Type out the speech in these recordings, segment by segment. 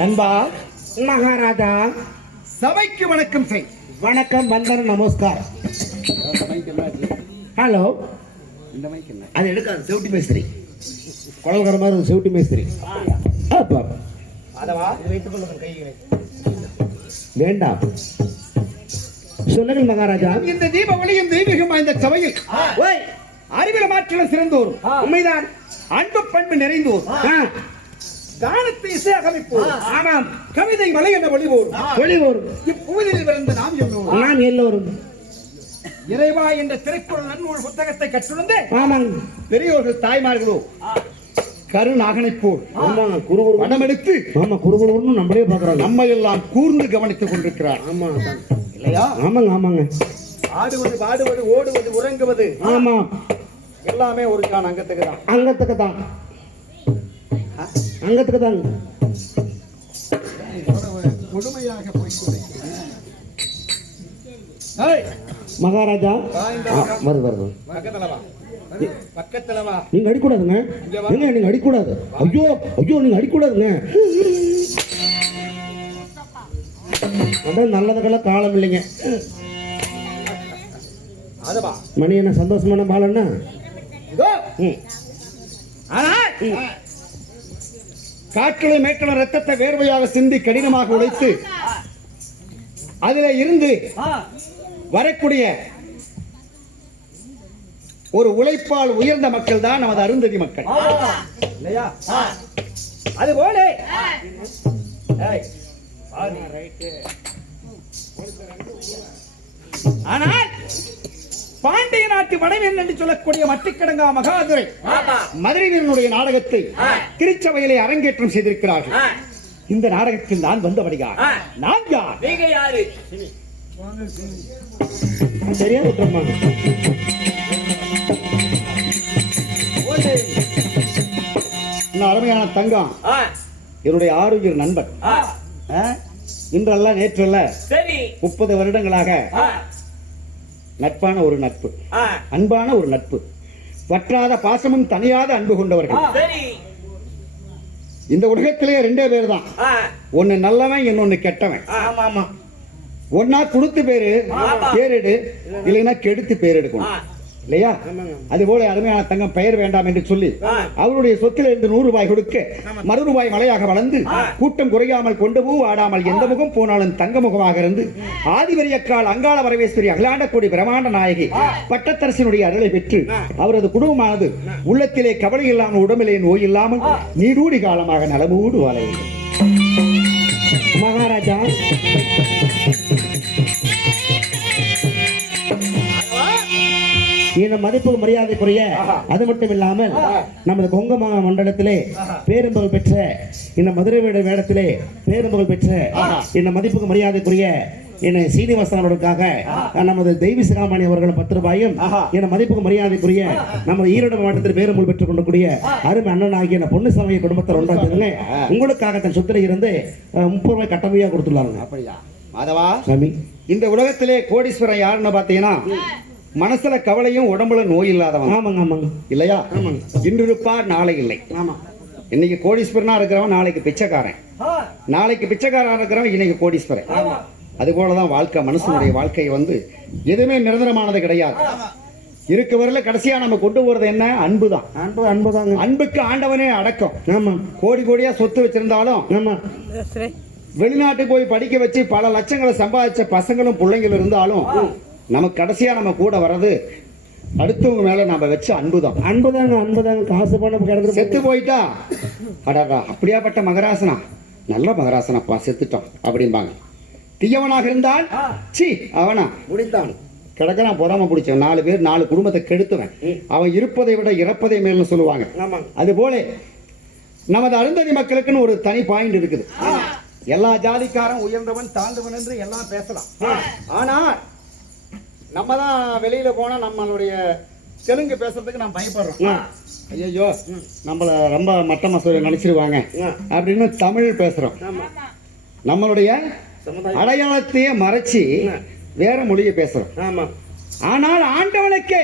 நண்பா மகாராஜா சபைக்கு வணக்கம் செய். வணக்கம், வந்தன நமஸ்காரம். ஹலோ, இந்த மைக் என்ன? அது எடுக்காது, செவுட்டி மேஸ்திரி. குழல்கர மாதிரி செவுட்டி மேஸ்திரி. அப்பா அதவா வைத்துக் கொள்ளுங்கள் கைகளை. வேண்டாம், சொல்லுங்கள் மகாராஜா. இந்த தீப ஒளியும் தெய்வீகம் வாய்ந்த சபையில் அறிவியல் மாற்றலும் சிறந்தோர், உண்மைதான் அன்பு பண்பு நிறைந்தோர், கானத்தை இசையாக அமைப்போர், ஆமாம், கவிதை மலை என்ற ஒளிவோர் ஒளிவோரும் இப்பூவிலில் பிறந்த நாம் எல்லோரும் நான் எல்லோரும் இறைவா என்ற திருக்குறள் நன்னூல் புத்தகத்தை கற்றுணர்ந்து ஆமாங்க பெரியோர்கள் தாய்மார்களோ கருநாகனைப்போர் படம் எடுத்து குறுகுறுன்னு நம்மளே பாக்குறாங்க. நம்ம எல்லாம் கூர்ந்து கவனித்துக் கொண்டிருக்கிறார். ஆமா இல்லையா? ஆமாங்க ஆமாங்க. ஆடுவது பாடுவது ஓடுவது உறங்குவது ஆமா எல்லாமே ஒரு கான் அங்கத்துக்கு தான். அங்கத்துக்கு தான், அங்கத்துக்கு தான். கொடுமையாக போய்கொண்டிருக்கிறது. மகாராஜா வருது பக்கத்துலவா நீங்க அடிக்கூடாதுங்க. ஏங்க நீங்க அடிக்கூடாது. ஐயோ ஐயோ நீங்க அடிக்கூடாதுங்க. அதான் நல்லதுக்கெல்லாம் காலம் இல்லைங்க. மணி என்ன சந்தோஷமான பாலன்னா காற்றுளை மேற்கள ரத்தத்தை வேர்வையாக சிந்தி கடினமாக உடைத்து அதில இருந்து வரக்கூடிய ஒரு உழைப்பால் உயர்ந்த மக்கள் தான் நமது அருந்ததி மக்கள். இல்லையா? அதுபோல ஆனால் பாண்டிய நாட்டு வடவேல் என்று சொல்லக்கூடிய மட்டிக்கடங்கா மகாதுரை மதுரை வீரனுடைய நாடகத்தை திருச்சபையிலே அரங்கேற்றம் செய்திருக்கிறார்கள். இந்த நாடகத்தில் நான் வந்தபடியா நான் யார்? நீங்க யாரு? சரியா விட்டுறமா? அருமையான தங்கம், என்னுடைய ஆரோக்கிய நண்பன். இன்றல்ல நேற்றல்ல 30 வருடங்களாக நட்பான ஒரு நட்பு, அன்பான ஒரு நட்பு, வற்றாத பாசமும் தனியாத அன்பு கொண்டவர்கள். இந்த உலகத்திலே 2 பேர் தான், ஒன்னு நல்லவன் இன்னொன்னு கெட்டவன். ஒன்னா கொடுத்து பேரெடு, இல்லைன்னா கெடுத்து பேரெடுக்கணும். இல்லையா? அதுபோல அருமையான தங்கம் பெயர் வேண்டாம் என்று சொல்லி அவருடைய சொத்தில் இருந்து 100 ரூபாய் கொடுக்க மறுரூபாய் மலையாக வளர்ந்து கூட்டம் குறையாமல் கொண்டு பூ ஆடாமல் எந்த முகம் போனாலும் தங்க முகமாக இருந்து ஆதிவரியக்கால் அங்காள வரவேஸ்வரி அகிலாண்டக்கூடிய பிரமாண்ட நாயகி பட்டத்தரசினுடைய அருளை பெற்று அவரது குடும்பமானது உள்ளத்திலே கவலை இல்லாமல் உடம்பிலே நோய் இல்லாமல் நீடூடி காலமாக நலமோடு வாழ வேண்டும். மகாராஜா இந்த மதிப்பு மரியாதைக்குரிய, அது மட்டும் இல்லாமல் நமது கொங்கமா மண்டலத்திலே பேரும்புகள் பெற்ற இந்த மதுரை வேடத்திலே பேரும்புகள் பெற்ற இந்த மதிப்புக்கு மரியாதைக்குரிய என்ன சீனிவாசனோடுக்காக நமது தெய்வி சிகாமணி அவர்களும் 10 ரூபாயும் என மதிப்புக்கு மரியாதைக்குரிய நமது ஈரோடு மாவட்டத்தில் பேரும்புகள் பெற்றுக் கொள்ளக்கூடிய அருமை அண்ணன் ஆகிய பொன்னுசாமி குடும்பத்தை ஒன்றாக உங்களுக்காக தன் சொத்துல இருந்து 30 ரூபாய் கட்டமையா கொடுத்துள்ளாங்க. அப்படியா மாதவா? இந்த உலகத்திலே கோடீஸ்வரன் யாருன்னு பாத்தீங்கன்னா மனசுல கவலையும் உடம்புல நோய் இல்லாதவன். ஆமாங்க ஆமாங்க. இல்லையா? இன்று இருப்பார் நாளை இல்லை. ஆமா. இன்னைக்கு கோடீஸ்வரனா இருக்கிறவன் நாளைக்கு பிச்சைக்காரன், நாளைக்கு பிச்சைக்காரன் இருக்கிறவன் இன்னைக்கு கோடீஸ்வரன். அது போலதான் வாழ்க்கை, மனுஷனுடைய வாழ்க்கை எதுவுமே நிரந்தரமானது கிடையாது. இருக்க வரல கடைசியா நம்ம கொண்டு போறது என்ன? அன்பு தான். அன்புதாங்க. அன்புக்கு ஆண்டவனே அடக்கம். ஆமா. கோடி கோடியா சொத்து வச்சிருந்தாலும் ஆமா வெளிநாட்டுக்கு போய் படிக்க வச்சு பல லட்சங்களை சம்பாதிச்ச பசங்களும் பிள்ளைங்களும் இருந்தாலும் நமக்கு கடைசியா நம்ம கூட வர்றது அடுத்தவங்க மேல நம்ம வச்ச அன்புதான். அன்புதாங்க. காசு பணம் கிடந்து செத்து போயிட்டா அடாடா அப்படியாப்பட்ட மகராசனா, நல்ல மகராசனப்பா செத்துட்டான் அப்படிம்பாங்க. தீயவனாக இருந்தால் சி அவனா முடித்தான் கிடக்கிறான், பொறாம பிடிச்சவன், 4 பேர் 4 குடும்பத்தை கெடுத்துவன், அவன் இருப்பதை விட இறப்பதை மேல்னு சொல்லுவாங்க. அது போல நமது அருந்ததி மக்களுக்குன்னு ஒரு தனி பாயிண்ட் இருக்குது. எல்லா ஜாதிக்காரன் உயர்ந்தவன் தாழ்ந்தவன் என்று எல்லாம் பேசலாம். ஆனா நம்ம தான் வெளியில போனா நம்மளுடைய தெலுங்கு பேசுறதுக்கு நான் பயப்படுறோம். ஐயோ நம்மள ரொம்ப மட்டமா நினைச்சிருவாங்க அப்படின்னு தமிழ் பேசுறோம். நம்மளுடைய அடையாளத்தையே மறைச்சு வேற மொழியை பேசுறோம். ஆமா. ஆனால் ஆண்டவனுக்கே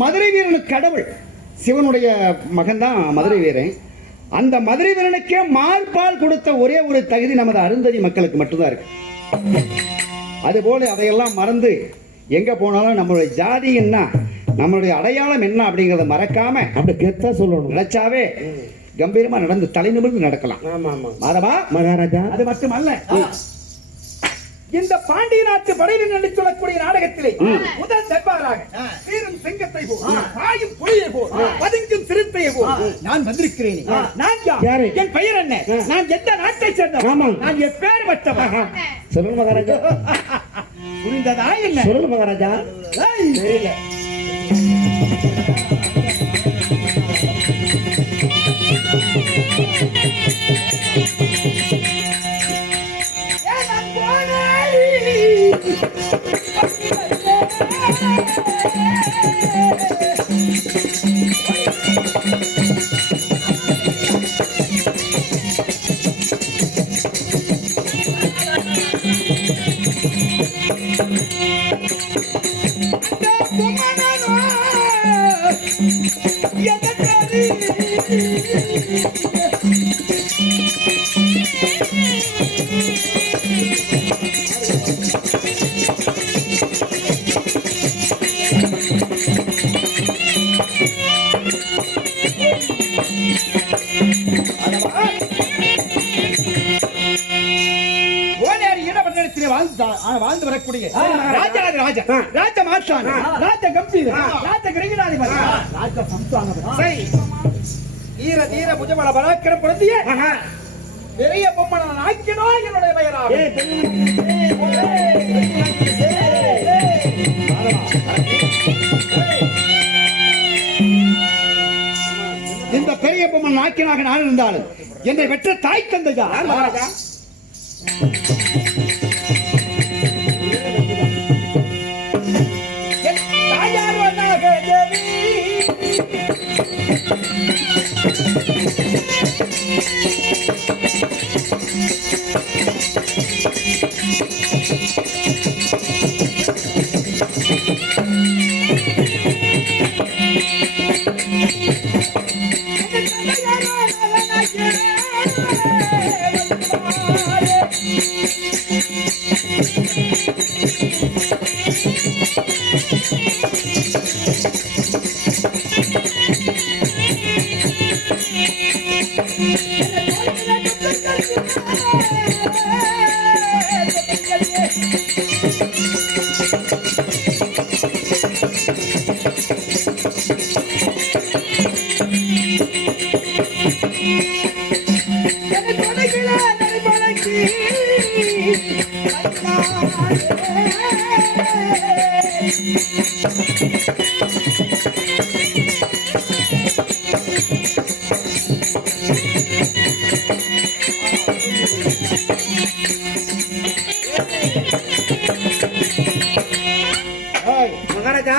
மதுரை வீரன் கடவுள் சிவனுடைய மகன் தான் மதுரை வீரன். அந்த மதுரை வீரனுக்கே மார்பால் கொடுத்த ஒரே ஒரு தகுதி நமது அருந்ததி மக்களுக்கு மட்டும்தான் இருக்கு. அதுபோல அதையெல்லாம் மறந்து எங்க போனாலும் நம்மளுடைய ஜாதி என்ன, நம்மளுடைய அடையாளம் என்ன அப்படிங்கறத மறக்காம அப்படி கெத்தா சொல்லணும். நினைச்சாவே கம்பீரமா நடந்து தலை நிமிர்ந்து நடக்கலாம். ஆமா ஆமா. மாதவா மகாராஜா, அது மட்டுமல்ல, இந்த பாண்டிய நாட்டு படையில் என்று சொல்லக்கூடிய நாடகத்திலே முதல் தர்பாராக வீரம் சிங்கத்தை போல் பாயும் புலியை போல் பதுங்கும் சிறுத்தையை போல் நான் வந்திருக்கிறேன். நான் யாரு? என் பெயர் என்ன? நான் எந்த நாட்டை சேர்ந்தவன்? ஆமா. நான் எப்பேர் வட்டவன்? சொல்லுங்க மகாராஜா. புரிந்ததா என்ன? சொல்லுங்க மகாராஜா. ஏய், தெரியல. ஏன் நான் போனேன்? வாழ்ந்து வரக்கூடிய ராஜாதி ராஜா, ராஜ மாஷான், ராஜ கம்பீர, ராஜ கிரகிடாதிபதி, ராஜ சம்சானபதி, ஈர தீர புஜபல பராக்கிர பொருந்திய பெரிய பொம்மன நாய்க்கனோ என்னுடைய பெயராகும். இந்த பெரிய பொம்மன் நாக்கினாக நான் இருந்தாலும் என்னை பெற்ற தாய் தந்தையா மகாராஜா. தாயார் வண்ணாக தேவி மகாராஜா,